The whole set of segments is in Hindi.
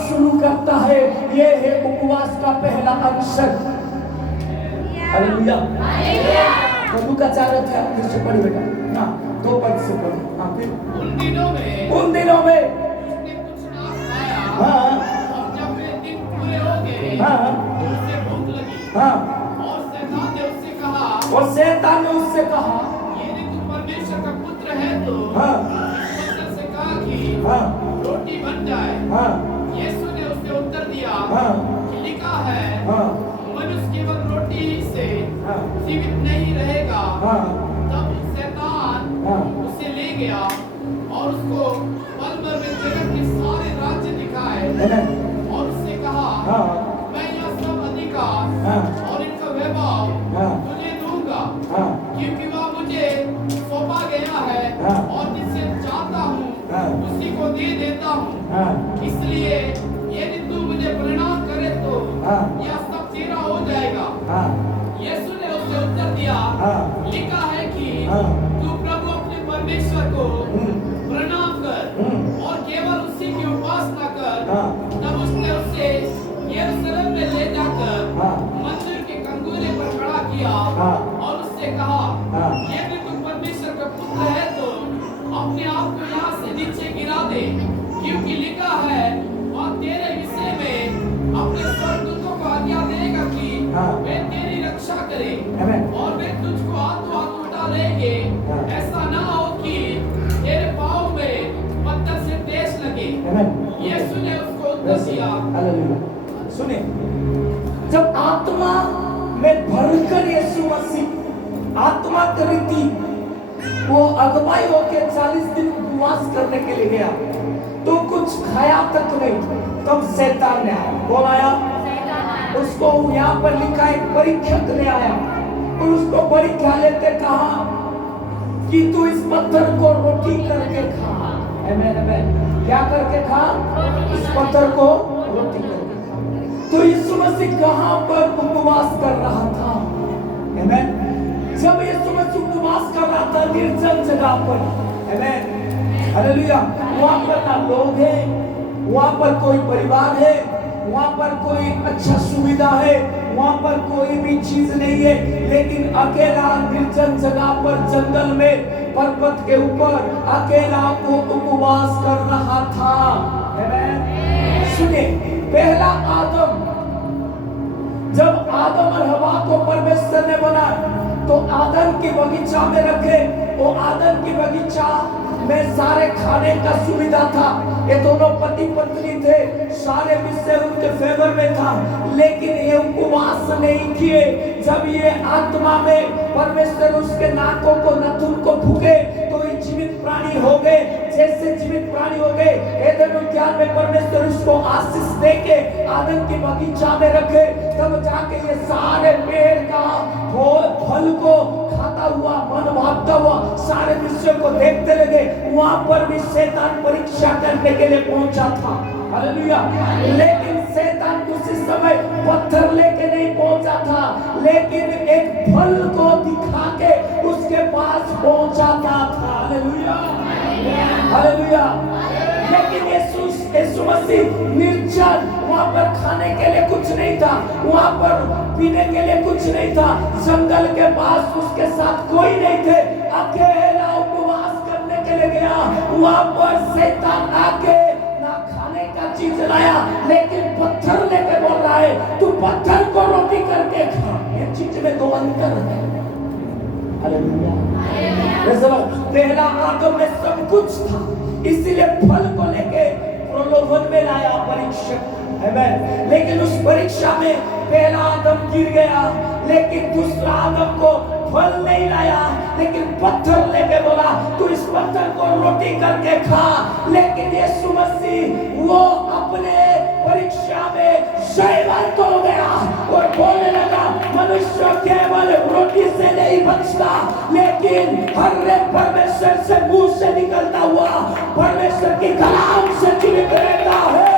शुरू करता है। ये है उपवास का पहला अक्षर। हालेलुया। तो लूका 4 अध्याय फिर से पढ़ी बेटा। हाँ 2 पद से पढ़ी। हाँ फिर उन दिनों में उसने कुछ ना खाया। हाँ और जब वे दिन पूरे हो गए हाँ उसे भूख लगी। हाँ और शैतान ने उससे कहा, और शैतान ने उससे कहा, यदि तू परमेश्वर का पुत्र है तो हाँ पत्थर से कहा कि हाँ रोटी बन जाए। हाँ यीशु ने उसे उत्तर दिया हाँ कि लिखा है, हाँ मनुष्य केवल रोटी से हाँ जीवित नहीं रहेगा। हाँ तब शैतान हाँ उसे ले गया और उसको पल भर में जगत के सारे राज्य दिखाए आमेन। और उससे कहा, हाँ मैं यह सब अधिकार हाँ और इनका वैभव हाँ तुझे दूंगा, हाँ क्योंकि वह मुझे सौंपा गया है हाँ और जिससे चाहता हूँ हाँ उसी को दे देता हूँ। हाँ इसलिए यदि तू मुझे प्रणाम करे तो हाँ यह सब तेरा हो जाएगा। हाँ यीशु ने उसे उत्तर दिया, हाँ लिखा है कि हाँ तू प्रभु अपने परमेश्वर को प्रणाम कर और केवल उसी की उपासना कर। हाँ तब उसने उसे यरूशलेम में ले जाकर हाँ मंदिर के कंगोरे पर खड़ा किया हाँ और उससे कहा, हाँ यदि तू परमेश्वर का पुत्र है तो अपने आप को यहाँ से नीचे गिरा दे, क्योंकि लिखा है वह तेरे विषय में अपने स्वर्गदूतों को आज्ञा देगा कि हाँ वे तेरी रक्षा करें आमेन। और वे तुझको हाथों हाथ उठा लेंगे। हाँ। ऐसा ना हो कि तेरे पाँव में पत्थर से ठेस लगे। आमेन। यीशु ने उसको उत्तर दिया, हालेलुया। सुनिए, जब आत्मा में भरकर यीशु मसीह आत्मा की रीति वो अगुवाई होकर 40 दिन उपवास करने के लिए गया तो कुछ खाया तक नहीं। तब शैतान ने आया। कौन आया? उसको यहाँ पर लिखा एक परीक्षक ले आया और उसको परीक्षा लेते कहा कि तू इस पत्थर को रोटी करके खा। आमेन आमेन। क्या करके खा? इस पत्थर को रोटी करके खा। तो यीशु मसीह कहाँ पर उपवास कर रहा था? आमेन। जब यीशु मसीह उपवास कर रहा था निर्जन जगह पर, आमेन हालेलुया, वहाँ पर ना लोग हैं, वहाँ पर कोई परिवार है, वहाँ पर कोई अच्छा सुविधा है, वहाँ पर कोई भी चीज नहीं है, लेकिन अकेला निर्जन जगह पर जंगल में पर्वत के ऊपर अकेला वो उपवास कर रहा था। आमेन। सुनिए, पहला आदम, जब आदम और हवा को परमेश्वर ने बनाया तो आदम के बगीचा में रखे। वो आदम की बगीचा में सारे खाने का सुविधा था। ये दोनों पति पत्नी थे, सारे विषय उनके फेवर में था, लेकिन ये उपवास नहीं किए। जब ये आत्मा में परमेश्वर उसके नाकों को नथुन को फूके तो ये जीवित प्राणी हो गए। जैसे जीवित प्राणी हो गए, एदन उद्यान में परमेश्वर उसको आशीष देके आदम की बगीचा में रखे। तब जाके ये सारे पेड़ का फल को खाता हुआ, मन भागता हुआ सारे विषयों को देखते लगे। वहां पर भी शैतान परीक्षा करने के लिए पहुंचा था। हालेलुया। लेकिन शैतान उसी समय पत्थर लेके नहीं पहुंचा था, लेकिन एक फल को दिखा के उसके पास पहुंचाता था। Hallelujah hallelujah. लेकिन यीशु मसीह निर्जन, वहां पर खाने के लिए कुछ नहीं था, वहां पर पीने के लिए कुछ नहीं था, जंगल के पास उसके साथ कोई नहीं थे, अकेला उपवास करने के लिए गया। वहां पर शैतान आके ना खाने का चीज लाया, लेकिन पत्थर लेके बोल रहा है तू पत्थर को रोटी करके खा। ये चीज में 2 अंतर है। हालेलुया। पहला आदम में सब कुछ था, इसीलिए फल को लेके प्रलोभन में लाया परीक्षक। आमेन। लेकिन उस परीक्षा में पहला आदम गिर गया, लेकिन दूसरा आदम को फल नहीं लाया, लेकिन पत्थर लेके बोला तू इस पत्थर को रोटी करके खा। लेकिन यीशु मसीह वो अपने परीक्षा में जयवंत हो गया और बोलने लगा मनुष्य केवल रोटी से नहीं बचता, लेकिन हर एक परमेश्वर से मुंह से निकलता हुआ परमेश्वर की कलाम से जीवित रहता है।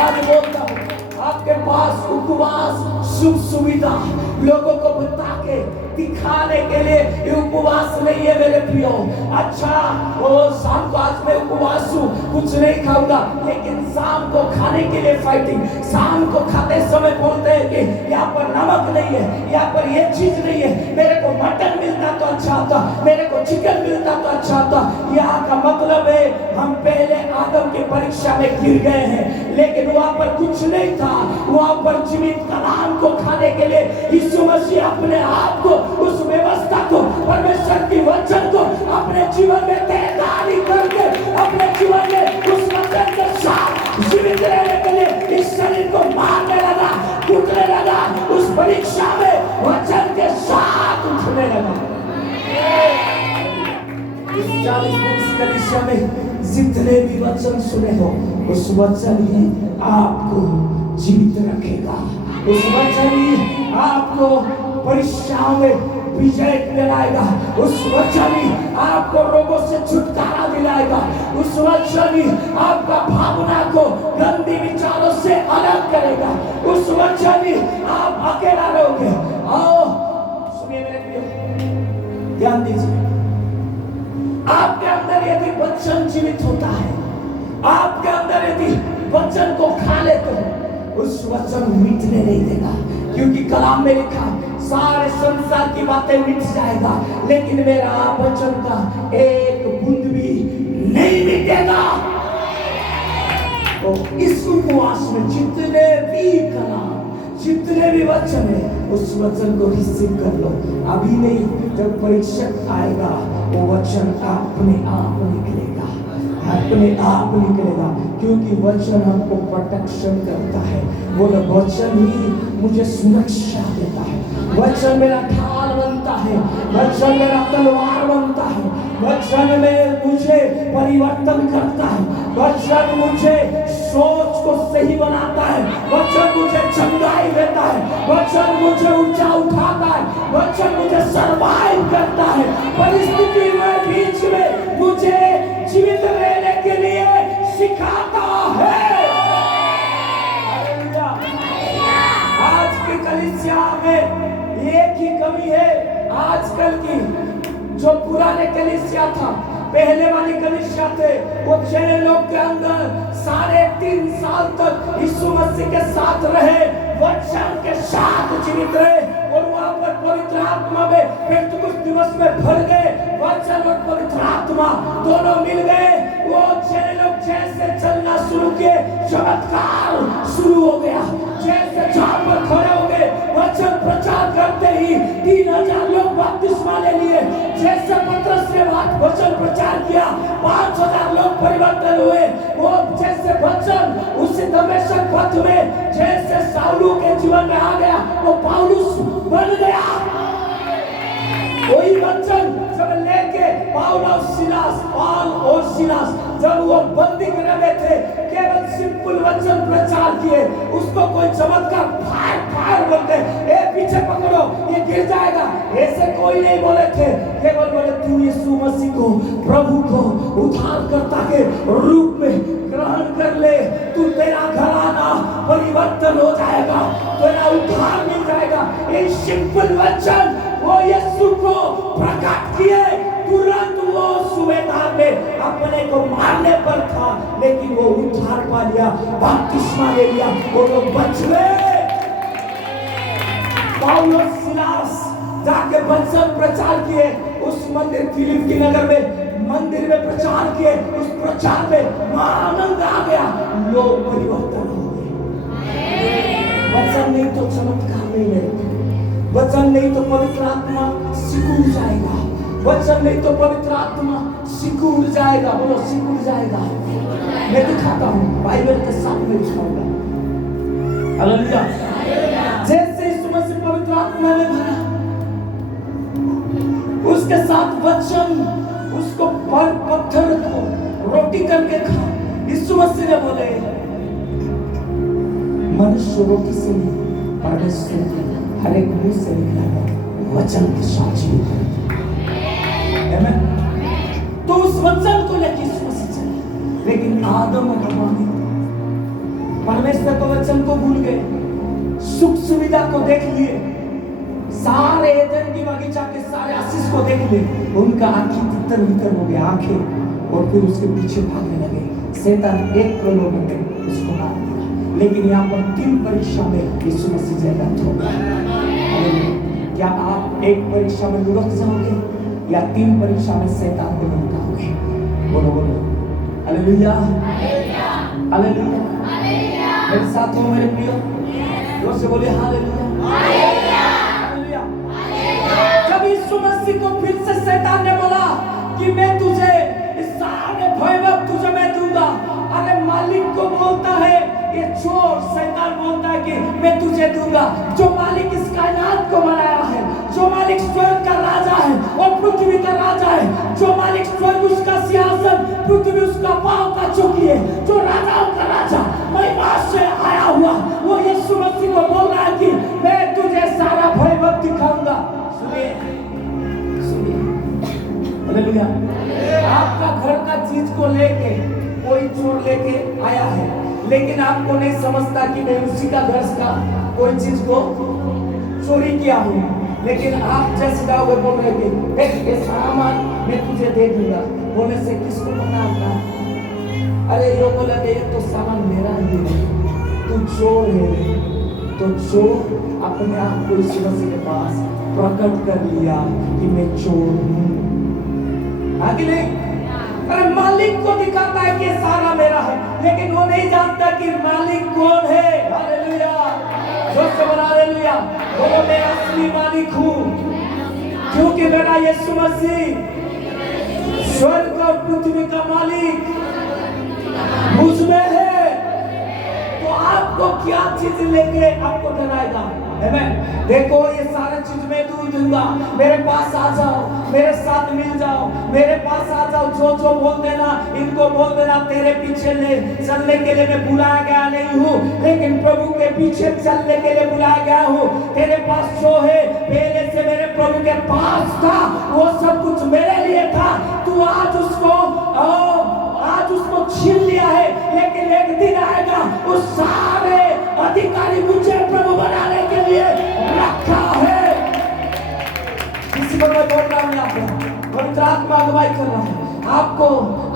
आज बोलता हूँ आपके पास उपवास सुख सुविधा लोगों को बता के दिखाने के लिए ये उपवास नहीं है मेरे प्रियो। अच्छा वो शाम को आज मैं उपवास हूँ, कुछ नहीं खाऊंगा, लेकिन शाम को खाने के लिए फाइटिंग। शाम को खाते समय बोलते हैं कि यहाँ पर नमक नहीं है, यहाँ पर ये चीज नहीं है, मेरे को मटन मिलता तो अच्छा होता, मेरे को चिकन मिलता तो अच्छा होता। यहाँ का मतलब है हम पहले आदम की परीक्षा में गिर गए हैं, लेकिन वहां पर कुछ नहीं था। वहां पर जीवित कलाम को खाने के लिए यीशु मसीह अपने आप को, उस व्यवस्था को, परमेश्वर की वचन को अपने जीवन में तैयारी करके अपने जीवन में उस वचन के साथ जीवित रहने के लिए इस शरीर को मारने लगा, टूटने लगा, उस परीक्षा में वचन के साथ उठने लगा। इस 40 दिन इस कलीसिया में जितने भी वचन सुने हो, उस वचन ही आपको जीवित रखेगा। उस वचन ही आपको परीक्षाओं में विजय दिलाएगा। उस वचन ही आपको रोगों से छुटकारा दिलाएगा। उस वचन ही आपका भावना को गंदी विचारों से अलग करेगा। उस वचन ही आप अकेला रहोगे। आओ सुनिए मेरे प्रिय, ध्यान दीजिए। आपके अंदर यदि वचन जीवित होता है, आपके अंदर यदि वचन को खा लेते हो, उस वचन मिटने नहीं देगा। क्योंकि कलाम में लिखा सारे संसार की बातें मिट जाएगा, लेकिन मेरा वचन का एक बूंद भी नहीं मिटेगा। तो इस उपवास में जितने भी कलाम, जितने भी वचन है, उस वचन को रिसीव कर लो। अभी नहीं, जब परीक्षक आएगा वो वचन अपने आप निकलेगा, अपने आप निकलेगा। क्योंकि वचन हमको प्रोटेक्शन करता है। वो वचन ही मुझे सुरक्षा देता है। वचन मेरा ढाल बनता है, वचन मेरा तलवार बनता है, वचन में मुझे परिवर्तन करता है, वचन मुझे सोच को सही बनाता है, वचन मुझे चंगाई देता है, वचन मुझे ऊंचा उठाता है, वचन मुझे सरवाइव करता है। परिस्थिति में बीच में मुझे जीवित रहने के लिए सिखाता है। आज की कलीसिया में एक ही कमी है। आजकल की जो पुराने कलीसिया था, पहले वाली कलीसिया थे, वो 6 लोग के अंदर 3.5 साल तक यीशु मसीह के साथ रहे, वचन के साथ जीवित रहे, और वहां पर पवित्र आत्मा में पेंतुकुस्त दिवस में भर गए। वचन और पवित्र आत्मा दोनों मिल गए। वो 6 लोग जैसे चलना शुरू किए, चमत्कार शुरू हो गया। जैसे जहां पर खड़े हो गए, वचन प्रचार करते ही 3000 लोग बपतिस्मा ले लिए। जैसे पतरस ने वचन प्रचार किया, 5000 लोग परिवर्तन हुए। वो जैसे वचन उस दमिश्क पथ में जैसे साउलू के जीवन में आ गया, वो पौलुस बन गया। वही वचन जब लेके पाउल और सिलास जब वो बंदी गृह में थे, केवल सिंपल वचन प्रचार किए, उसको कोई चमत्कार फायर बोलते, ए पीछे पकड़ो ये गिर जाएगा, ऐसे कोई नहीं बोले थे। केवल बोले तू यीशु मसीह को, प्रभु को उद्धारकर्ता के रूप में ग्रहण कर ले, तू तेरा घराना परिवर्तन हो जाएगा, तेरा उद्धार मिल जाएगा। ये सिंपल वचन वो यीशु को प्रकट किए। तुरंत वो सूबेदार ने अपने को मारने पर था, लेकिन वो उद्धार पा लिया, बपतिस्मा ले लिया, वो लोग बच गए। पाउल और सिलास जाके वचन प्रचार किए, उस मंदिर फिलिप की नगर में मंदिर में प्रचार किए। उस प्रचार में आनंद आ गया, लोग परिवर्तन हो गए। वचन नहीं तो चमत्कार नहीं मिलते, वचन नहीं तो पवित्र आत्मा सिकुड़ जाएगा, वचन नहीं तो पवित्र आत्मा सिकुड़ जाएगा। बोलो सिकुड़ जाएगा। मैं दिखाता हूँ, बाइबल के साथ में दिखाऊंगा। हालेलुया। जैसे यीशु मसीह पवित्र आत्मा में भरा, उसके साथ वचन, उसको पत्थर को रोटी करके खा। यीशु मसीह ने बोले मनुष्य रोटी से नहीं, परमेश्वर के हर एक मुंह से निकला वचन के साथ जीवित है। तो उस वचन को लेकर यीशु मसीह चले, लेकिन आदम और हव्वा ने परमेश्वर के वचन को भूल गए, सुख सुविधा को देख लिए, सारे एदन की बगीचा के सारे आशीष को देख लिए, उनका आंखें तितर बितर हो गया आंखें, और फिर उसके पीछे भागने लगे। शैतान एक प्रलोभन में उसको मार दिया, लेकिन यहाँ पर 3 परीक्षा में यीशु मसीह जयवंत हो गए। क्या आप एक परीक्षा में लुढ़क जाओगे या 3 परीक्षा में शैतान को लुढ़काओगे? बोलो बोलो हालेलुया, हालेलुया। मेरे साथ हो मेरे प्रियो, जोर से बोले हालेलुया, हालेलुया। जब यीशु मसीह को फिर से शैतान ने बोला कि मैं तुझे इस सारे वैभव तुझे मैं दूंगा, अरे मालिक को बोलता है ये चोर, शैतान बोलता है कि मैं तुझे दूंगा। जो मालिक इस कायनात को बनाया है, जो मालिक स्वर्ग का राजा है और पृथ्वी का राजा है, जो मालिक स्वर्ग उसका सिंहासन, पृथ्वी उसका पांव का चौकी है, जो राजाओं का राजा महिमा से आया हुआ, वो यीशु मसीह को बोल रहा है कि मैं तुझे सारा वैभव दिखाऊंगा। सुनिए सुनिए, हालेलुया। आपका घर का चीज को लेके कोई चोर लेके आया है, लेकिन आपको नहीं समझता कि मैं उसी का घर का कोई चीज को चोरी किया हूँ, लेकिन आप जैसे जाओगे बोल रहे थे ये सामान मैं तुझे दे दूंगा, बोलने से किसको पता होगा? अरे ये बोला ये तो सामान मेरा ही है, तू चोर है। तो चोर अपने आप को यीशु मसीह के पास प्रकट कर लिया कि मैं चोर हूँ, आगे नहीं। अरे मालिक को दिखाता है कि सारा मेरा है, लेकिन वो नहीं जानता कि मालिक कौन है। हालेलुया, जोर से बोलो हालेलुया। बोलो मैं असली मालिक हूँ, क्योंकि मेरा यीशु मसीह स्वर्ग और पृथ्वी का मालिक मुझ में है। तो आपको क्या चीज लेके आपको डराएगा? देखो ये सारा चीज मैं दूंगा, मेरे पास आ जाओ, मेरे साथ मिल जाओ, मेरे पास आ जाओ। जो जो बोल देना इनको बोल देना तेरे पीछे ले चलने के लिए मैं बुलाया गया नहीं हूँ, लेकिन प्रभु के पीछे चलने के लिए बुलाया गया हूँ। तेरे पास जो है पहले से मेरे प्रभु के पास था, वो सब कुछ मेरे लिए था। तू आज उसको छीन लिया है, लेकिन एक दिन आएगा उस सारे अधिकारी मुझे प्रभु बनाने के लिए रखा है। किसी को मैं बोल रहा हूँ, यहाँ पे पवित्र आत्मा अगुवाई कर रहा है। आपको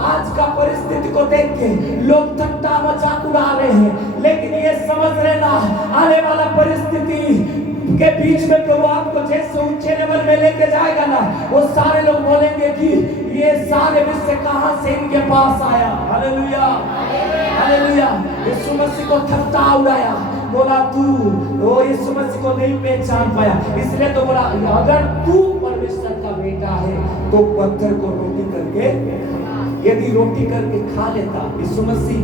आज का परिस्थिति को देख के लोग ठट्ठा मजाक उड़ा रहे हैं, लेकिन ये समझ लेना आने वाला परिस्थिति के बीच में प्रभु आपको जैसे ऊंचे लेवल में लेके जाएगा ना, वो सारे लोग बोलेंगे कि ये सारे विषय कहां से इनके पास आया। Hallelujah, hallelujah. यीशु मसीह को ठट्ठा उड़ाया, बोला तू वो यीशु मसीह को नहीं पहचान पाया, इसलिए तो बोला अगर तू परमेश्वर का बेटा है तो पत्थर को रोटी करके, यदि रोटी करके खा लेता। यीशु मसीह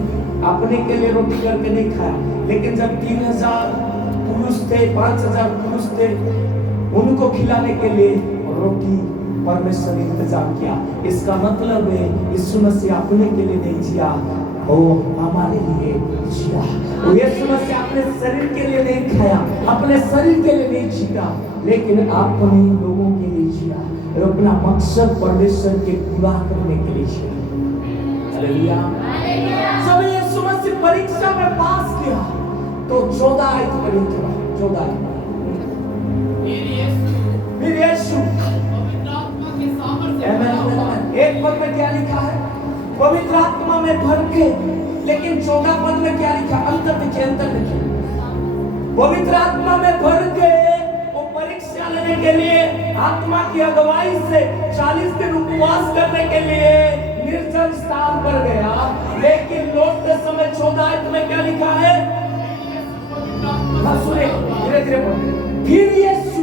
अपने के लिए रोटी करके नहीं खाया, लेकिन जब 3000 पुरुष थे, 5000 पुरुष थे, उनको खिलाने के लिए रोटी परमेश्वर ने इंतजाम किया। इसका मतलब है यीशु मसीह अपने के लिए नहीं जिया, वो हमारे लिए जिया। वो यीशु मसीह अपने शरीर के लिए नहीं खाया, अपने शरीर के लिए नहीं जीता, लेकिन अपने लोगों के लिए जिया और अपना मकसद परमेश्वर के पूरा करने के लिए जिया। हालेलुया। जब यीशु मसीह परीक्षा में पास किया तो 14 आयत पढ़ी, 14 फिर यीशु एक पद में क्या लिखा है? पवित्र आत्मा में भर के, लेकिन 14 पद में क्या लिखा? अंतर देखिए, अंतर देखिए। पवित्र आत्मा में भर के वो परीक्षा लेने के लिए आत्मा की अगुवाई से 40 दिन उपवास करने के लिए निर्जन स्थान पर गया, लेकिन लौटते समय 14 आयत में क्या लिखा है? सुने धीरे धीरे पढ़ते। फिर यीशु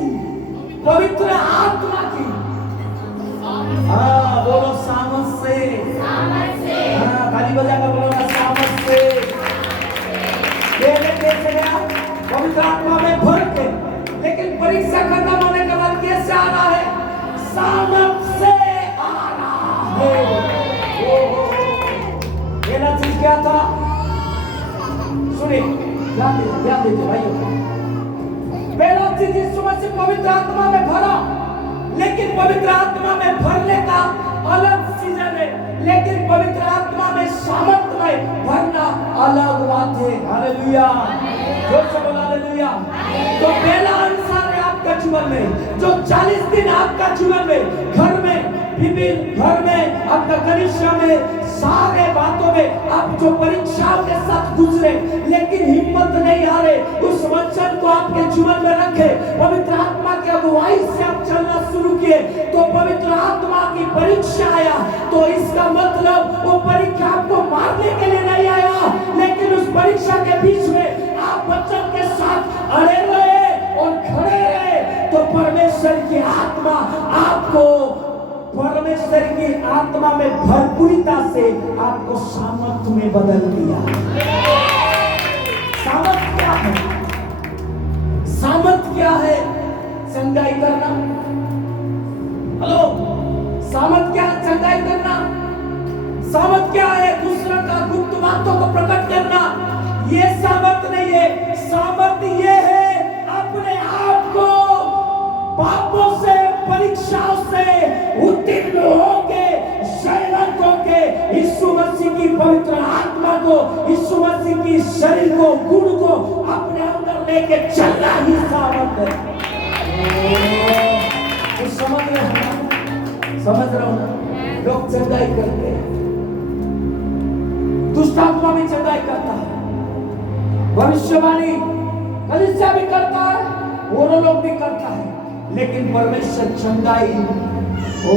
पवित्र आत्मा की बोलो सामर्थ से, ताली बजा कर बोलो ना सामर्थ से। कैसे गया? पवित्र आत्मा में भर के, लेकिन परीक्षा खत्म होने के बाद कैसे आ रहा है? सामर्थ से आ रहा है। पहला चीज क्या था? सुनिए ध्यान दीजिए भाइयों। पहला चीज यीशु मसीह पवित्र आत्मा में भरा, लेकिन पवित्र आत्मा में भरने का अलग सीजन है, लेकिन पवित्र आत्मा में सामर्थ में भरना अलग बात है। हालेलुया, जोर से बोलो हालेलुया। तो पहला अनुसार है आपका जीवन में, जो 40 दिन आपका जीवन में घर में विभिन्न घर में, आपका कलीसिया में, सारे बातों में आप जो परीक्षाओं के साथ गुजरे लेकिन हिम्मत नहीं हारे, उस वचन को आपके जीवन में रखे, पवित्र आत्मा की अगुवाई से आप चलना शुरू किए तो पवित्र आत्मा की परीक्षा आया। तो इसका मतलब वो परीक्षा आपको मारने के लिए नहीं आया, लेकिन उस परीक्षा के बीच में आप वचन के साथ अड़े रहे और खड़े रहे तो परमेश्वर की आत्मा आपको, परमेश्वर की आत्मा में भरपूरता से आपको सामर्थ में बदल दिया। सामर्थ क्या है? सामर्थ क्या है? चंगाई करना। हेलो, सामर्थ क्या है? चंगाई करना। सामर्थ क्या है? दूसरों का गुप्त बातों को प्रकट करना। ये सामर्थ नहीं है। सामर्थ ये है अपने आप को पापों से, परीक्षाओं से उत्तीर्ण होके, जयवंत होके, यीशु मसीह की पवित्र आत्मा को, यीशु मसीह की शरीर को, गुण को अपने अंदर लेके चलना ही सामर्थ है। तो समझ रहे हो? समझ रहे हो ना? लोग चंगाई करते हैं, दुष्ट आत्मा भी चंगाई करता है, भविष्यवाणी कलीसिया भी करता है, वो लोग भी करता है, लेकिन परमेश्वर चंगाई, ओ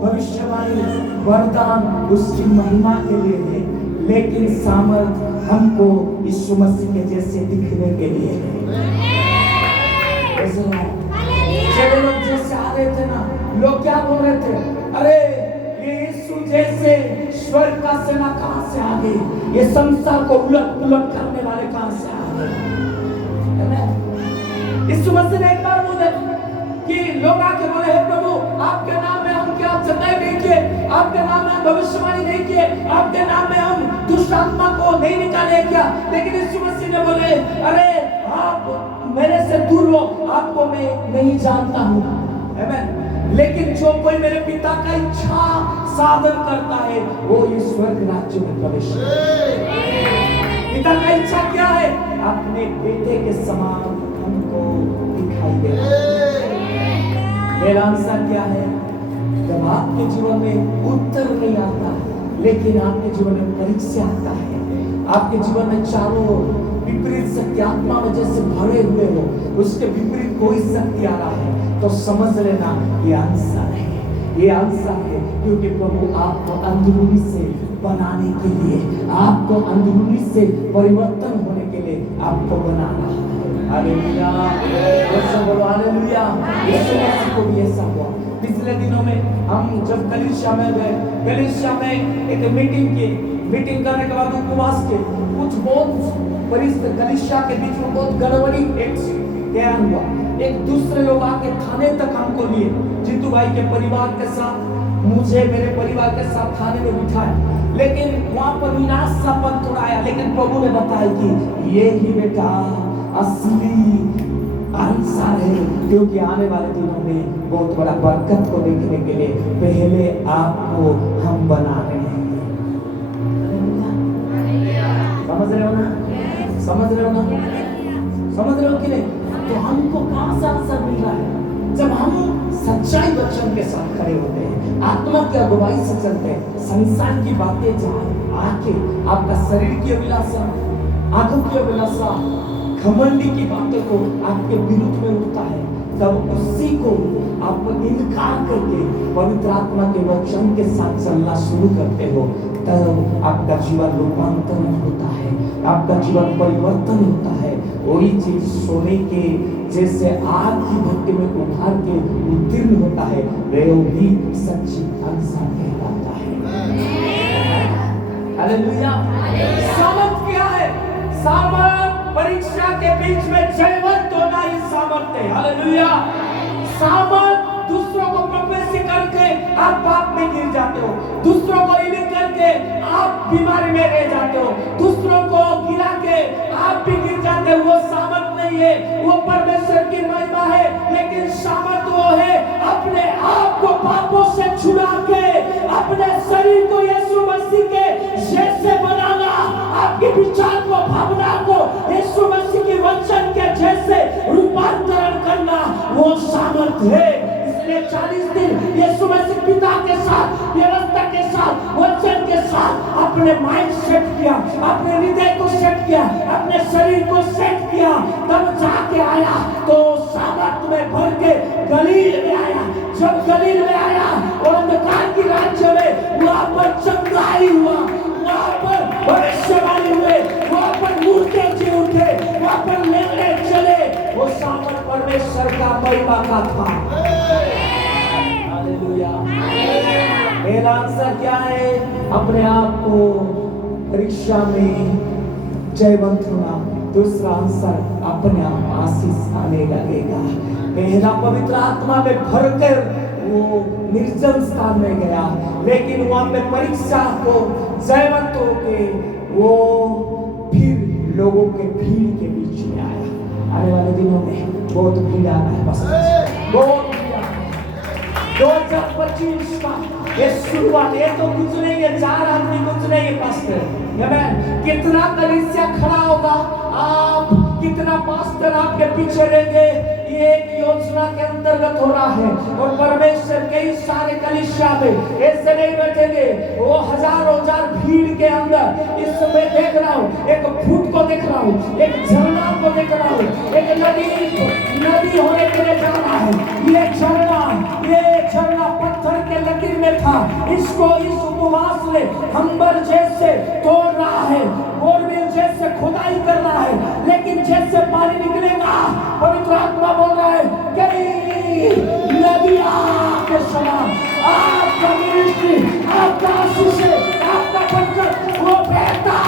भविष्यवाणी, वरदान उसकी महिमा के लिए है, लेकिन सामर्थ हमको यीशु मसीह के जैसे दिखने के लिए है। चले लोग जैसे आ रहे थे ना, लोग क्या बोल रहे थे? अरे ये यीशु जैसे स्वर्ग का सेना कहां से आ गई? ये संसार को उलट पुलट करने वाले कहां से आ गए? यीशु मसीह ने एक बार बोले कि लोग आके बोले, हे प्रभु, आपके नाम में हम क्या चंगाई नहीं किए, आपके नाम में हम भविष्यवाणी नहीं किए, आपके नाम में हम दुष्ट आत्मा को नहीं निकाले क्या? लेकिन यीशु मसीह ने बोले, अरे आप मेरे से दूर हो, आपको मैं नहीं जानता हूँ। आमीन। लेकिन जो कोई मेरे पिता का इच्छा साधन करता है वो इस स्वर्ग राज्य में प्रवेश करेगा। पिता का इच्छा क्या है? अपने बेटे के समान हमको दिखाई देना। मेरा आंसर क्या है? जब आपके जीवन में उत्तर नहीं आता, लेकिन आपके जीवन में परीक्षा आता है, आपके जीवन में चारों विपरीत शक्ति आत्मा में जैसे भरे हुए हो, उसके विपरीत कोई शक्ति आ रहा है, तो समझ लेना ये आंसर है, ये आंसर है, क्योंकि प्रभु आपको अंदरूनी से बनाने के लिए, आपको अंदरूनी से परिवर्तन होने के लिए आपको बना रहा है। हालेलुया, बोलो हालेलुया। यीशु मसीह को भी ऐसा हुआ। पिछले दिनों में हम जब कलीसिया में गए, कलीसिया में एक मीटिंग करने के बाद उपवास के कुछ बहुत परिस्थिति, कलीसिया के बीच में बहुत गड़बड़ी एक तैयार हुआ। एक दूसरे लोग आके खाने तक हमको लिए, जीतू भाई के परिवार के साथ, मुझे मेरे परिवार के साथ खाने में बिठाया, लेकिन वहां पर निराशापन थोड़ा आया। लेकिन प्रभु ने बताया कि ये ही बेटा असली आंसर है, क्योंकि आने वाले दिनों में बहुत बड़ा बरकत को देखने के लिए पहले आपको हम बना रहे हैं। समझ रहे हो ना? समझ रहे हो ना? समझ रहे हो कि नहीं? तो हमको कहां से आंसर मिल रहा है? जब हम सच्चाई वचन के साथ खड़े होते हैं, आत्मा की अगुवाई से चलते हैं, संसार की बातें जहां आके आपका शरीर की अभिलाषा, आंखों की अभिलाषा, घमंडी की बातों को आपके विरुद्ध में उठता है, तब उसी को आप इनकार करके पवित्र आत्मा के वचन के साथ चलना शुरू करते हो, तब आपका जीवन रूपांतरण होता है, आपका जीवन परिवर्तन होता है। वही चीज सोने के जैसे आग की भट्टी में उभार के उत्तीर्ण होता है, वह भी सच्ची आंसर कहलाता है। हालेलुया। सामर्थ क्या है? सामर्थ परीक्षा के बीच में जयवंत होना ही सामर्थ है। हालेलुया। सामर्थ दूसरों को प्रोफेसी करके आप पाप में गिर जाते हो, दूसरों को इलिंग करके आप बीमारी में रह जाते हो, दूसरों को गिरा के आप भी गिर जाते हो, वो सामर्थ नहीं है, वो परमेश्वर की महिमा है। लेकिन सामर्थ वो है अपने आप को पापों से छुड़ा के अपने शरीर को यीशु मसीह के जैसे बनाना, आपके विचार को, भावना को यीशु मसीह के वचन के जैसे रूपांतरण करना, वो सामर्थ है। इसलिए 40 दिन यीशु मसीह पिता के साथ, व्यवस्था के साथ, वचन के साथ अपने माइंड सेट किया, अपने हृदय को सेट किया, अपने शरीर को सेट किया, तब जाके आया तो सामर्थ में भर के गलील में आया। जब गलील में आया और अंधकार की राज्य में वहां पर चंगाई हुआ, वहां पर भविष्यवाणी हुए, वहां पर मूर्ते जी उठे, वहां पर लेने चले। वो सामर्थ परमेश्वर का महिमा का था। हालेलुया। मेरा आंसर क्या है? अपने आप को परीक्षा में जयवंत होना। दूसरा आंसर, अपने आप आशीष आने लगेगा। पहला पवित्र आत्मा में भरकर वो निर्जन स्थान में गया, लेकिन वहां पे परीक्षा को जयवंत होके वो फिर लोगों के भीड़ के बीच में आया। आने वाले दिनों में बहुत भीड़ आना है, बस बहुत भीड़ आना है। 2025 का ये शुरुआत, ये तो कुछ नहीं है, 4 आदमी कुछ नहीं है पास्टर। कितना कलीसिया खड़ा होगा, आप कितना पास्टर आपके पीछे रहेंगे, ये एक योजना के अंतर्गत हो रहा है। और परमेश्वर कई सारे कलीसिया में ऐसे नहीं बैठेंगे, वो हजारों हजार भीड़ के अंदर इस समय देख रहा हूँ, एक फूट को देख रहा हूँ, एक झरना को देख रहा हूँ, एक नदी होने के लिए जा रहा है। ये झरना पत्थर के लकीर में था, इसको इस उपवास ने हम्बर जैसे तोड़ रहा है, बोरवेल जैसे खुदाई कर रहा है, लेकिन जैसे पानी निकलेगा, पवित्र आत्मा बोल रहा है, कई नदियां के समान आपका मिनिस्ट्री, आपका आशीष, आपका बरकत वो बहता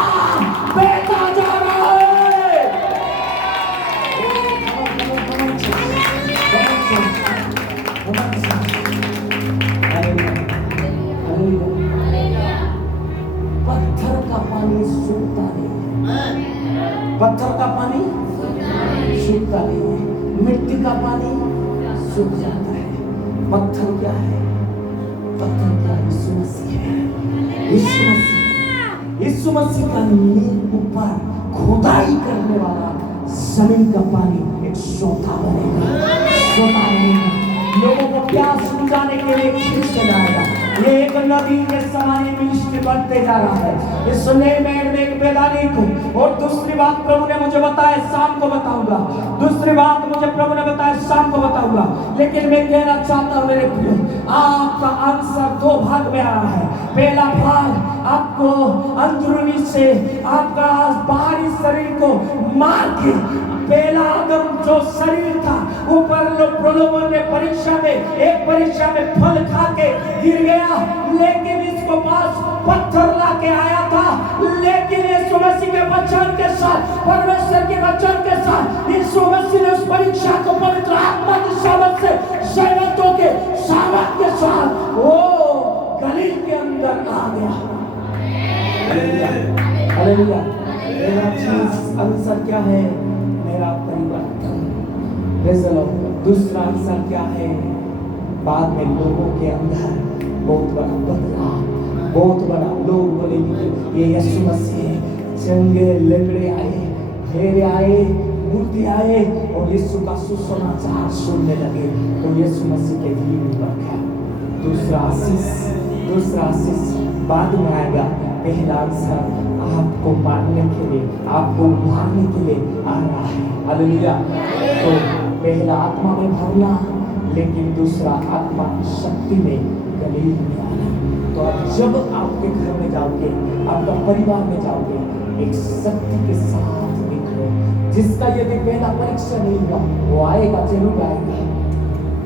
जा रहा है। पत्थर का पानी सूखता नहीं, पत्थर का पानी सूखता नहीं, मिट्टी का पानी सूख जाता है। पत्थर क्या है? पत्थर क्या? यीशु मसीह है। यीशु मसीह का ऊपर खुदाई करने वाला जमीन का पानी एक सोता बनेगा, लोगों को प्यास बुझाने के लिए खींच के लाएगा। ये एक नदी के समान मिनिस्ट्री बनते जा रहा है। इस नए में एक बेदानी को। और दूसरी बात प्रभु ने मुझे बताया, शाम को बताऊंगा। दूसरी बात मुझे प्रभु ने बताया, शाम को बताऊंगा। लेकिन मैं कहना चाहता हूँ मेरे प्रिय, आपका आंसर 2 भाग में आ रहा है। पहला भाग आपको अंदरूनी से आपका बाहरी शरीर को मार के, पहला आदम जो शरीर था ऊपर प्रलोभन ने परीक्षा में फल खा के गिर गया, लेकिन इसको पास पत्थर ला के आया था। लेकिन यीशु मसीह के वचन के साथ, परमेश्वर के वचन के साथ यीशु मसीह ने उस परीक्षा को पवित्र आत्मा की सामर्थ से जयवंतों के सामर्थ के साथ वो गलील के अंदर आ गया। हालेलुया। मेरा चीज आंसर क्या है? मेरा परिवर्तन। दूसरा आंसर क्या है? बाद में लोगों के अंदर बहुत बड़ा बदलाव, बहुत बड़ा। लोग बोलेंगे ये यीशु मसीह, चंगे लंगड़े आए, फेरे आए, मूर्ति आए और यीशु का सुसमाचार सुनने लगे तो यीशु मसीह के भीड़ बढ़ गया। दूसरा आशीष बाद में आएगा। पहला आंसर आपको मारने के लिए, आपको मारने के लिए आ रहा है। हालेलुया। तो पहला आत्मा में भरना, लेकिन दूसरा आत्मा की शक्ति में गलील में आना। तो अब जब आपके घर में जाओगे, आपका परिवार में जाओगे, एक शक्ति के साथ निकलो, जिसका यदि पहला परीक्षा नहीं हुआ वो आएगा, जरूर आएगा।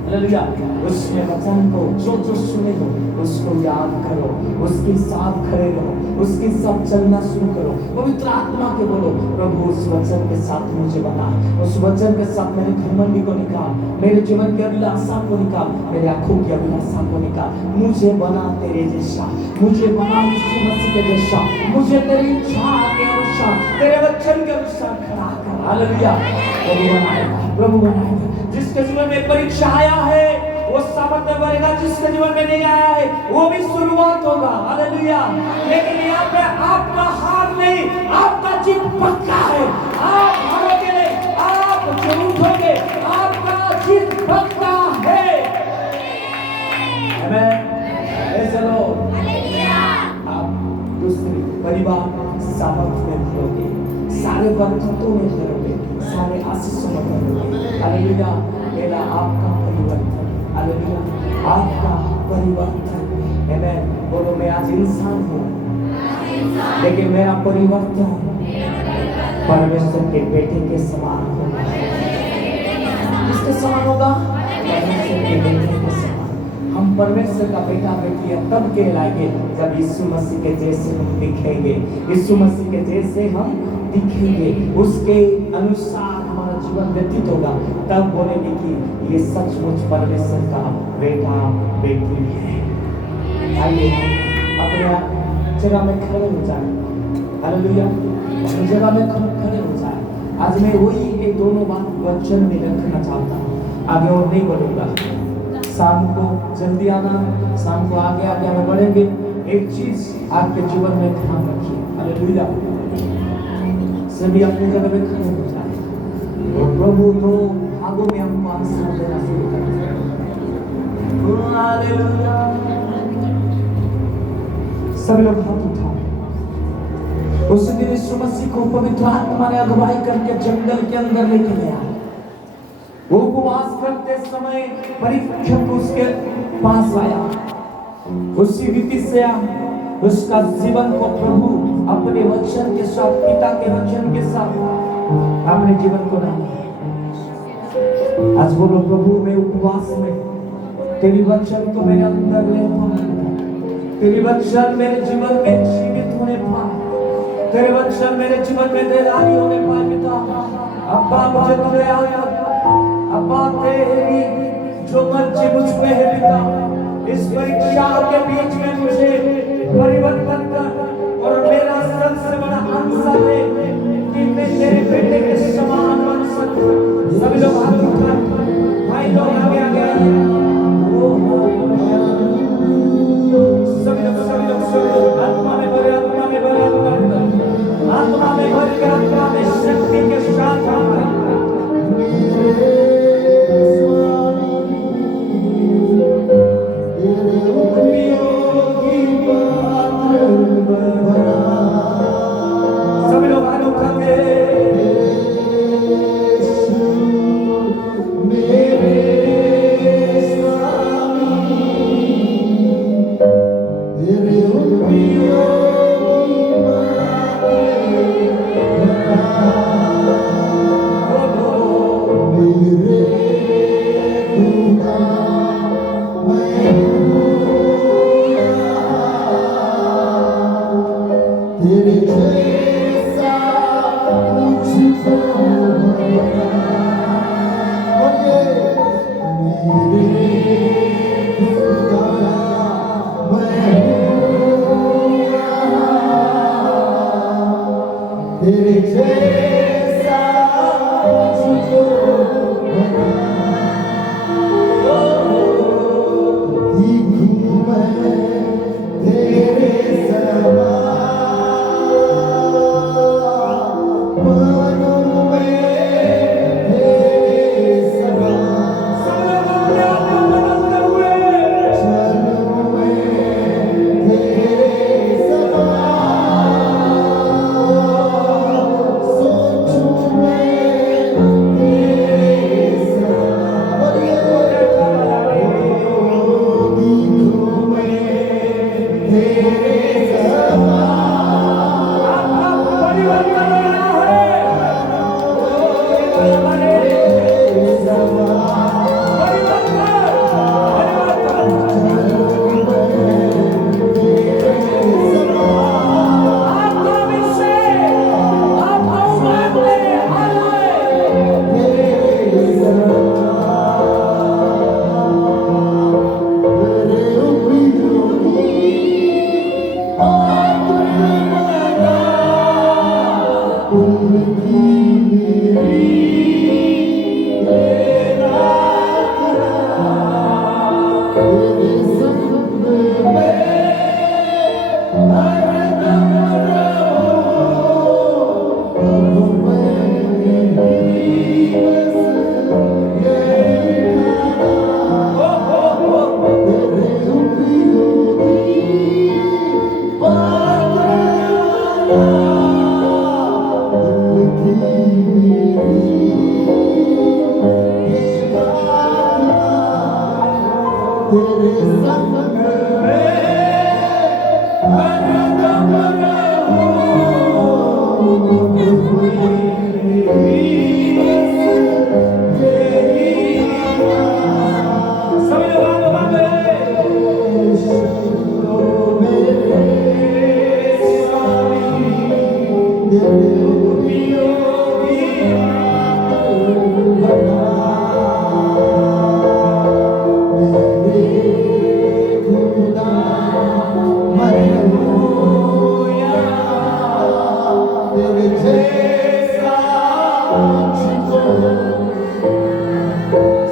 हालेलुया। उसमें वचन को जो सुने हो उसको याद करो, उसके साथ खड़े रहो, उसके साथ चलना शुरू करो। पवित्र आत्मा के बोलो, प्रभु उस वचन के साथ मुझे बना, उस वचन के साथ मेरे घमंडी को निकाल, मेरे जीवन की अभिलाषा को निकाल, मेरे आंखों की अभिलाषा को निकाल। मुझे बना तेरे जैसा, मुझे बना यीशु मसीह के जैसा, मुझे तेरी इच्छा के अनुसार, तेरे वचन के अनुसार खड़ा कर। हालेलुया। प्रभु बनाएगा। जिसके जीवन में परीक्षा आया है वो सामर्थ्य बढ़ेगा, जिसके जीवन में नहीं आया है वो भी शुरुआत होगा। हालेलुया। लेकिन यहाँ पे आपका हार नहीं, आपका जीत पक्का है। आप हारोगे नहीं, आप जरूर उठोगे, आपका जीत पक्का है। आमीन। सामर्थ में भरोगे, सारे बरकतों में भरोगे, सारे आशीषों में भरोगे। हालेलुया। मेरा आपका परिवर्तन, हालेलुया, आपका परिवर्तन। आमेन। बोलो मैं आज इंसान हूँ, लेकिन मेरा परिवर्तन परमेश्वर के बेटे के समान होगा। किसके समान होगा? परमेश्वर के बेटे के समान। हम परमेश्वर का बेटा बेटियां तब कहलाएंगे जब यीशु मसीह के जैसे हम दिखेंगे, यीशु मसीह के जैसे हम दिखेंगे, उसके अनुसार हमारा जीवन व्यतीत होगा। तब बोलेंगे कि ये सचमुच परमेश्वर का बेटा बेटी है। आइए अपने जगह में खड़े हो जाए। हालेलुया। अपनी जगह में खड़े हो जाए। आज मैं वही ये दोनों बात वचन में रखना चाहता हूँ, आगे और नहीं बढ़ूंगा। शाम को जल्दी आना, शाम को आगे आगे हमें बढ़ेंगे। एक चीज आपके जीवन में ध्यान रखिए। हालेलुया। सभी अपनी जगह में खड़े हो जाए और प्रभु दो भागों में हमको आशीर्वाद देना शुरू करें। हालेलुया। सब लोग हाथ उठाओ। उस दिन यीशु मसीह को पवित्र आत्मा ने अगुवाई करके जंगल के अंदर लेके गया। वो उपवास करते समय परीक्षक उसके पास आया। उसी रीति से उसका जीवन को प्रभु अपने वचन के साथ, पिता के वचन के साथ अपने जीवन को डाला। आज बोलो प्रभु मैं उपवास में तेरी वचन को मेरे अंदर ले पाऊं, तेरी वचन मेरे जीवन में जीवित होने पाए, तेरे वचन मेरे जीवन में दयालु होने पाए। पिता अब्बा मुझे तू दया कर, अब्बा तेरी जो मर्जी मुझ पे है पिता, इस परीक्षा के बीच में मुझे परिवर्तन कर और मेरा सबसे बड़ा आंसर है कि मैं तेरे बेटे के समान बन सकूं। सभी लोग हाथ उठाएं, भाई लोग आगे आगे आइए। सभी लोग आत्मा में भरे, आत्मा में भरे, आत्मा में भर के, आत्मा में शक्ति के साथ सभी लोग हाथ उठाते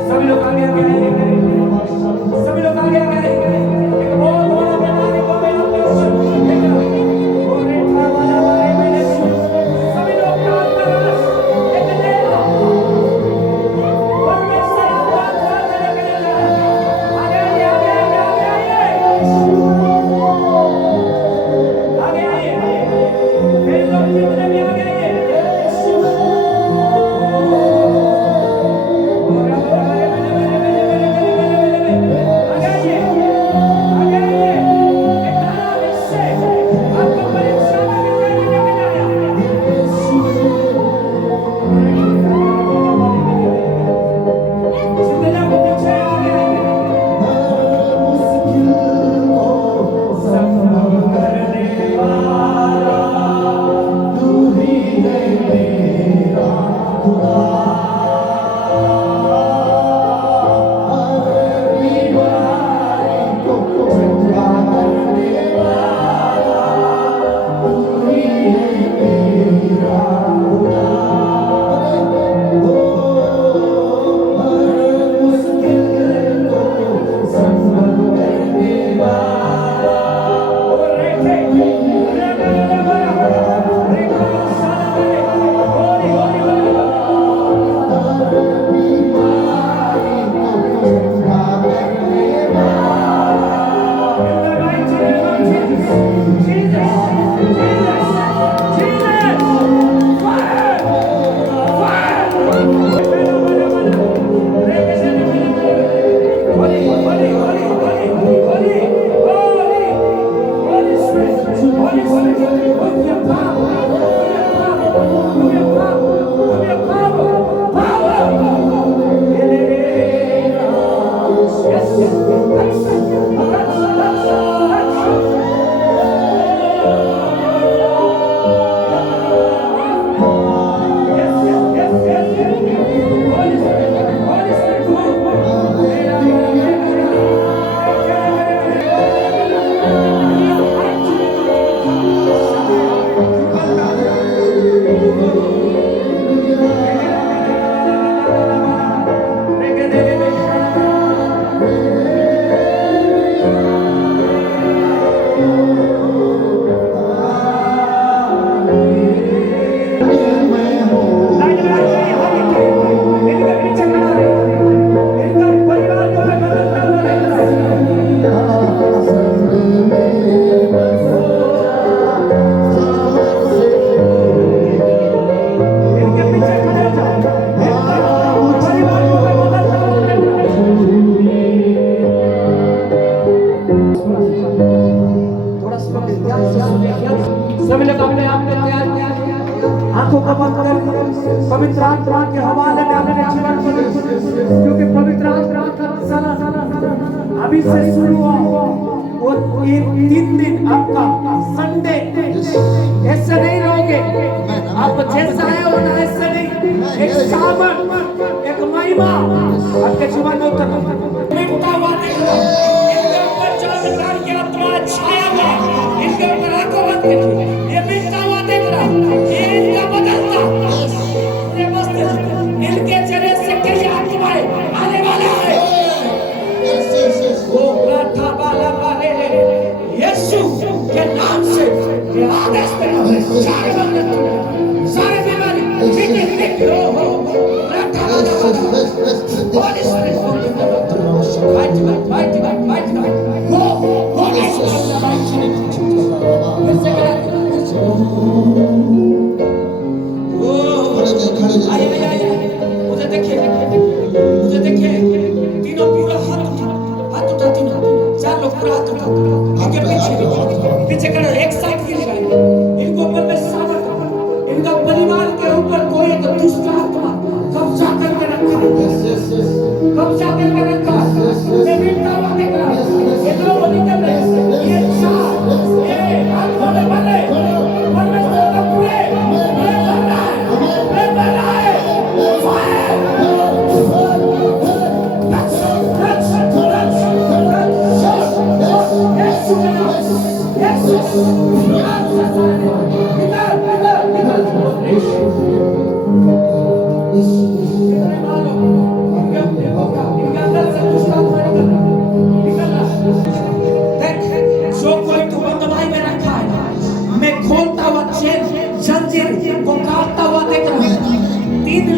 सभी लोग आगे आगे आएंगे, सभी लोग आगे आगे आएंगे। एक बहुत बड़ा बनाने को मैं आपके ऊपर और रेखा वाला बारे में सभी लोग काम कर एक देना परमेश्वर आपका ध्यान देने के लिए आगे आगे आगे आगे आगे आगे आगे मेरे लोग जितने भी आगे आइए। सभी लोग अपने आप में तैयार किया, आंखों को बंद कर पवित्र आत्मा के हवाले में अपने जीवन को, क्योंकि पवित्र आत्मा का साला अभी से शुरू हुआ वो एक 3 दिन आपका संडे ऐसे नहीं रहोगे आप, जैसा है वो ना ऐसे नहीं, एक सावन एक महिमा आपके जीवन में उतर मिटता हुआ नहीं हुआ। इनके ऊपर चमत्कार की आत्मा छाया हुआ, इनके ऊपर आंखों बंद कर ये मिटता हुआ देख रहा, ये इनका बदलता ये मस्त इनके चेहरे से कई आत्माएं आने वाले हैं। वो प्रार्थना वाला वाले यीशु के नाम से ये आदेश पे सारे बंद सारे बीमारी ठीक हो प्रार्थना वाला Holy Spirit fight go Holy Spirit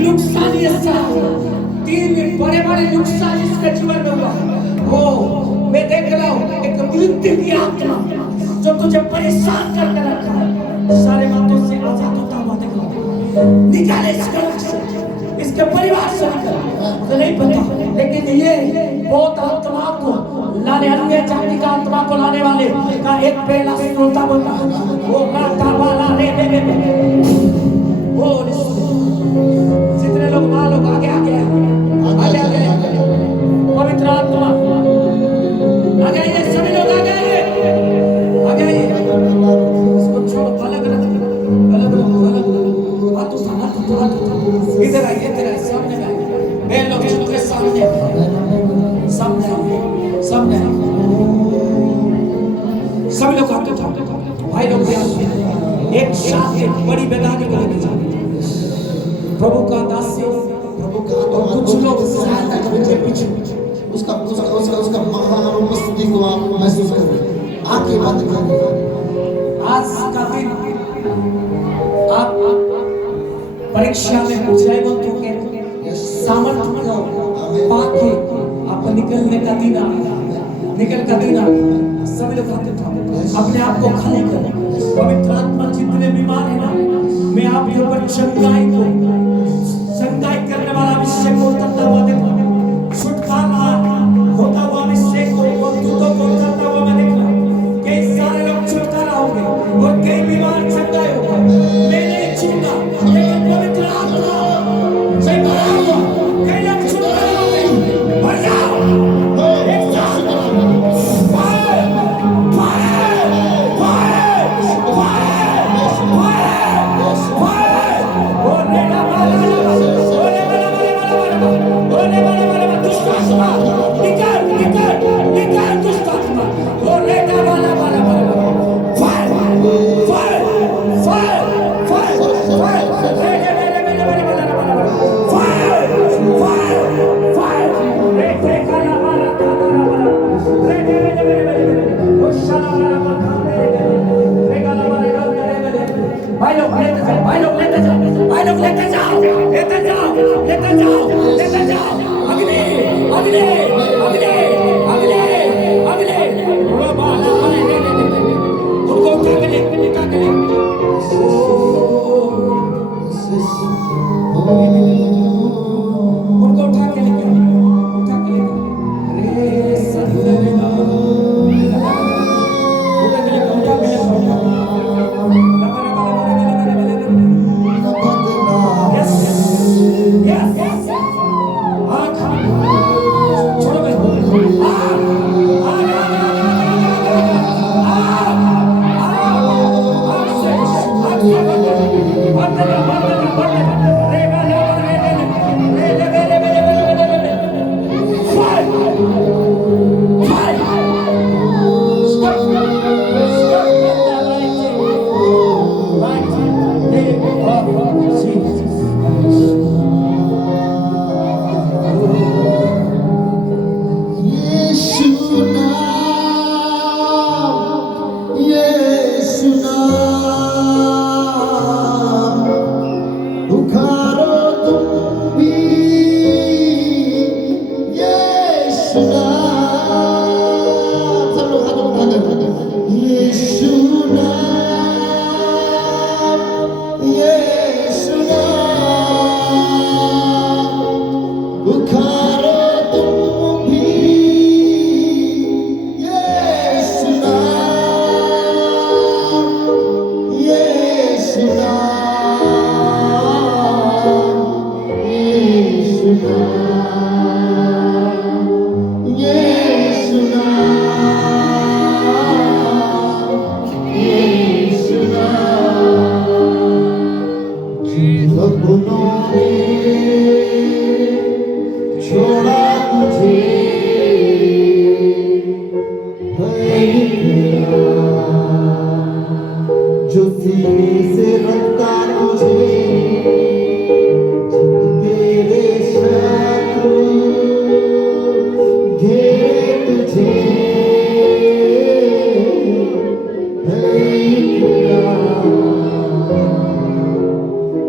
नुकसान ऐसा 3 बड़े बड़े नुकसान इसके जीवन में हुआ। हो मैं देख रहा हूँ एक मृत्यु की आत्मा जो तुझे परेशान करके रखा है, सारे बातों से आजाद होता हुआ देख रहा हूँ। निकाले इसके घर से, इसके परिवार से निकल, मुझे नहीं पता, लेकिन ये बहुत आत्मा को लाने, अन्य जाति का आत्मा को लाने वाले का एक पहला श्रोता बता वो माता वाला रे वो जितने लोग वहां लोग आगे आगे आगे आगे पवित्र आत्मा आगे आइए, सभी लोग आगे आइए, आगे आइए। इसको छोड़ो, अलग अलग अलग अलग हाथों से हाथ इधर आइए, इधर आइए, सामने आइए, मैं लोग चुपके सामने सामने सामने सभी लोग हाथ उठाओ, भाई लोग एक साथ एक बड़ी बेदानी को लेकर जाओ। प्रभु का दासी, प्रभु का और कुछ लोग सहायता करके पीछे उसका उसका उसका उसका महान उपस्थिति को आप महसूस करें, आंखें बंद करें। आज का दिन आप परीक्षा में बुझाइवंतों के सामर्थ्य को पाके आप निकलने का दिन निकल का दिन सभी लोग हाथ उठाओ, अपने आप को खाली करें। पवित्र आत्मा जितने बीमार है ना, मैं आपके ऊपर चंगाई करने वाला अभिषेक को उतरता हुआ देखा, छुटकारा होता हुआ अभिषेक को और दूतों को उतरता हुआ मैं देखा। कई सारे लोग छुटकारा होंगे और कई बीमार चंगाई होंगे। मैं नहीं छूंगा, लेकिन पवित्र आत्मा से भरा हुआ कई लोग छुटकारा होंगे। बढ़ जाओ, एक साथ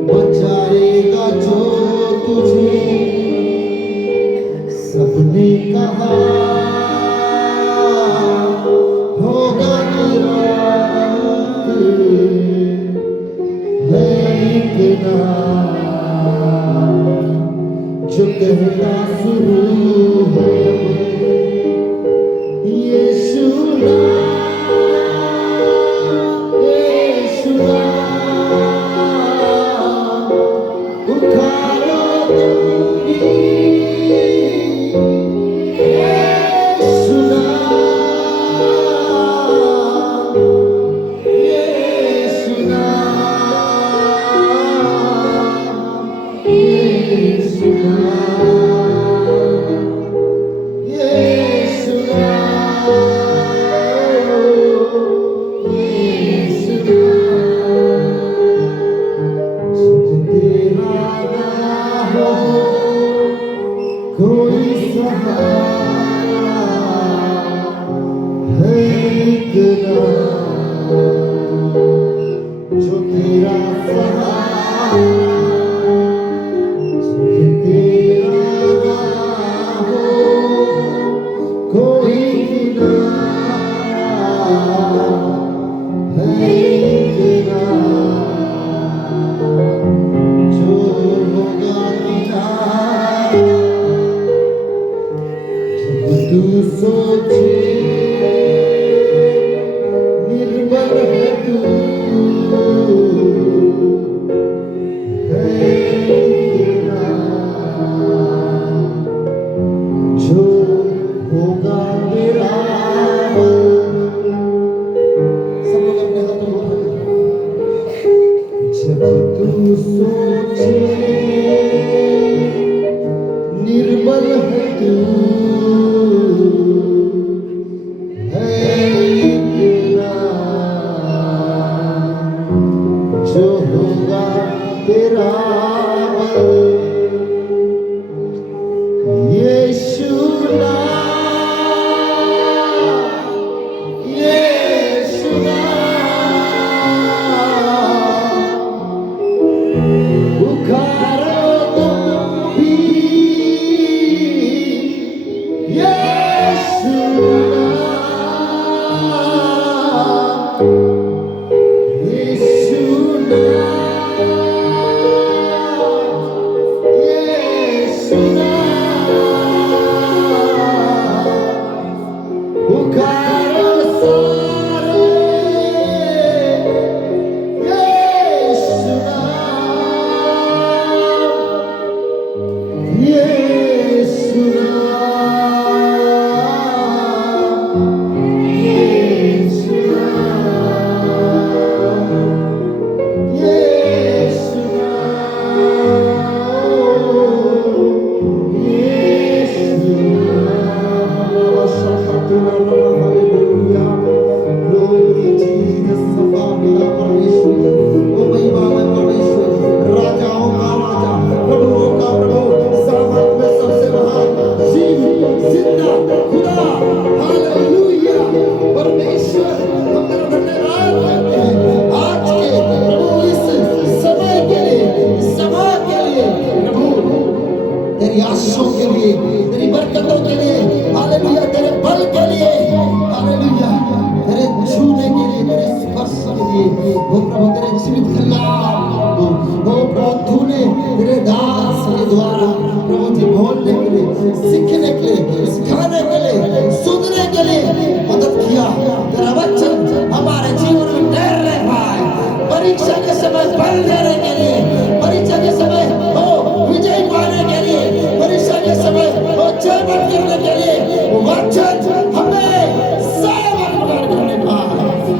बचाए ना जो कहना शुरू हो यीशु ना यीशु ना उखाड़ो दूंगी यीशु ना यीशु ना यीशु ना यीशु ना यीशु ना तेरा ना हो कोई सहारा है इतना जो तेरा सहारा तेरा ना हो कोई किनारा है इतना जो होगा किनारा जब तू सोचे निर्बल है तू है तेरा जो होगा तेरा सब लोग अपने हाथों को उठाएं। जब तू सोचे निर्बल है तू है तेरा जो होगा तेरा यीशु ना यीशु ना उखाड़ो तुम भी यीशु ना यीशु ना यीशु ना उखाड़ो सारे यीशु ना यीशु ना यीशु ना यीशु ना Hallelujah. Glory Jesus, सभाविदा परमेश्वर, ओ महिमामय परमेश्वर, राजाओं का राजा, प्रभुओं का प्रभु, सामर्थ में सबसे महान, जीव, जिंदा, खुदा, हालेलुया, परमेश्वर, हम तेरा धन्यवाद करते हैं आज के प्रभु इस समय के लिए, इस सभा के लिए, प्रभु तेरी आशीषों के लिए, तेरी बरकतों के लिए, हालेलुया, तेरे बल के लिए, हालेलुया, तेरे छूने के लिए, तेरे स्पर्श के लिए, वो प्रभु तेरे जीवित कल्याण, वो प्रभु तूने तेरे दास के द्वारा प्रभु जी बोलने के लिए, सीखने के लिए, सिखाने के लिए, सुनने के लिए मदद किया। तेरा वचन हमारे जीवन में ठहरने पाए, परीक्षा के समय बल देने के लिए, परीक्षा के समय हो विजय पाने के लिए, परीक्षा के समय हो जय करने के लिए वचन हमें सामर्थ करने पाए।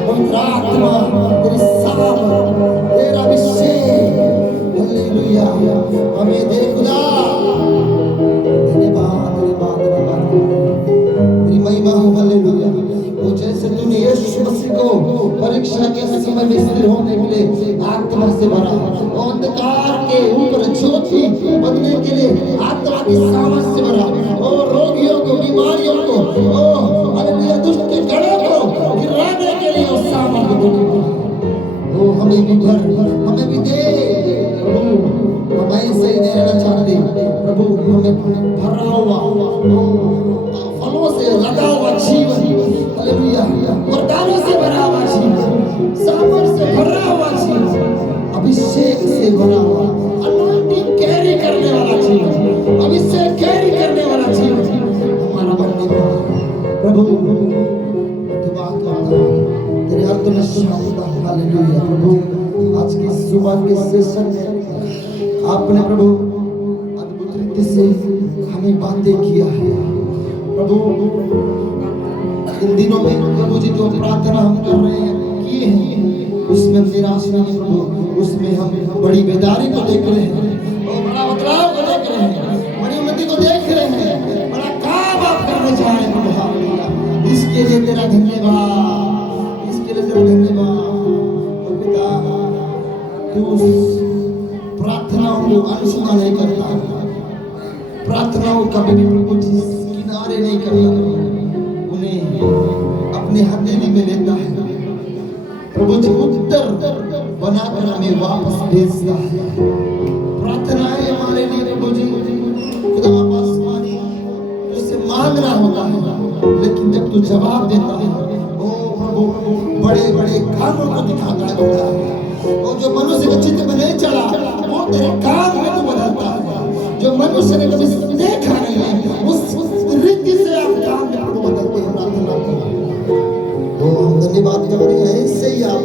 पवित्र आत्मा तेरी सामर्थ, तेरा अभिषेक, हालेलुया, हमें दे खुदा। धन्यवाद धन्यवाद धन्यवाद तेरी महिमा हो, हालेलुया। वो जैसे तूने यीशु मसीह को परीक्षा के समय में स्थिर होने के लिए आत्मा से भरा, अंधकार के ऊपर ज्योति बनने के लिए आत्मा की सामर्थ से भरा, ओ रोगियों को, बीमारियों को, ओ हालेलुया, दुष्ट के गढ़ों को गिराने के लिए उस सामर्थ को ओ हमें भी भर, हमें भी दे प्रभु। हम ऐसे ही देना चाहते प्रभु, हमें भरा हुआ फलों से लगा हुआ जीवन, हालेलुया, वरदानों से भरा हुआ जीवन, सामर्थ से भरा हुआ जीवन, अभिषेक से भरा हुआ वर्तमान के सेशन में आपने प्रभु अद्भुत रीति से हमें बातें किया है प्रभु। इन दिनों में प्रभु जी जो प्रार्थना हम कर रहे हैं किए हैं उसमें हम निराश नहीं प्रभु, उसमें हम बड़ी बेदारी को देख रहे हैं और बड़ा बदलाव को देख रहे हैं, बड़ी उन्नति को देख रहे हैं, बड़ा काम आप करने जा रहे हैं प्रभु। हालेलुया, इसके लिए तेरा धन्यवाद, इसके लिए तेरा धन्यवाद। और पिता तू प्रार्थनाओं को अनसुना नहीं करता, प्रार्थनाओं का कभी भी प्रभु जी किनारे नहीं करता, उन्हें अपने हथेली में लेता है प्रभु जी, उत्तर बनाकर हमें वापस भेजता है। प्रार्थनाएं हमारे लिए प्रभु जी खुदा वापस तुझसे मांगना होता है, लेकिन जब तू जवाब देता है ओ प्रभु बड़े बड़े कामों को दिखाता है। और जो मनुष्य के चित्त में नहीं चला वो तेरे काम में तू बदलता है, जो मनुष्य ने कभी देखा नहीं है उस रीति से आप काम में प्रभु बदलते हैं। प्रार्थना को हम धन्यवाद कर रहे हैं, इससे ही आप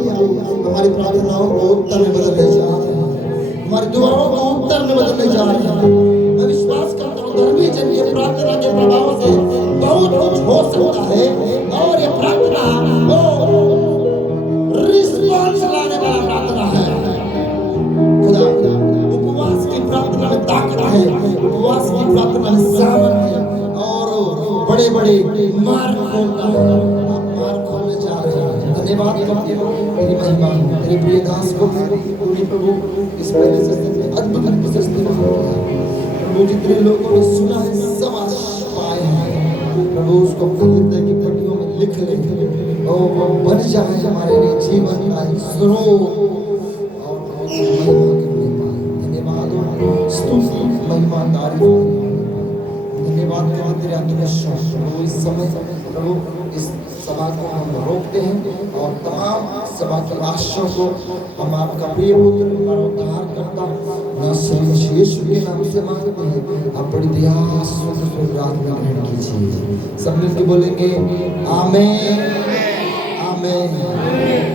हमारी प्रार्थनाओं को उत्तर में बदलने जा रहे हैं, हमारी दुआओं को उत्तर में बदलने जा रहे हैं। मैं विश्वास करता हूँ धर्मी जन की प्रार्थना के प्रभाव से बहुत कुछ हो सकता है और ये प्रार्थना रिस्पॉन्स लाने वाला प्रार्थना है। खुदा उपवास की प्रार्थना में ताकत है, उपवास की प्रार्थना में सामर्थ्य है और बड़े बड़े मार्ग खोलता है। धन्यवाद करते हो तेरी महिमा तेरे प्रिय दास को तूने प्रभु इस पहले सस्ते में अद्भुत रीति से इस्तेमाल किया प्रभु। जितने लोगों ने सुना है सब आशीष पाए हैं प्रभु, उसको अपने हृदय की पट्टियों में लिख ले और वो बन जाए हमारे लिए जीवन का एक स्रोत और महिमा करने पाए। धन्यवाद स्तुति महिमा तारीफ धन्यवाद करते तेरे आत्मा प्रभु। इस समय प्रभु इस सभा को हम रोकते हैं और तमाम सभा की आशाओं को हम आपका प्रिय पुत्र हमारा उद्धार करता नासरी यीशु के नाम से मांगते हैं। आप बड़ी दया स्वतंत्र प्रार्थना ग्रहण कीजिए। सब मिलकर बोलेंगे आमीन आमीन।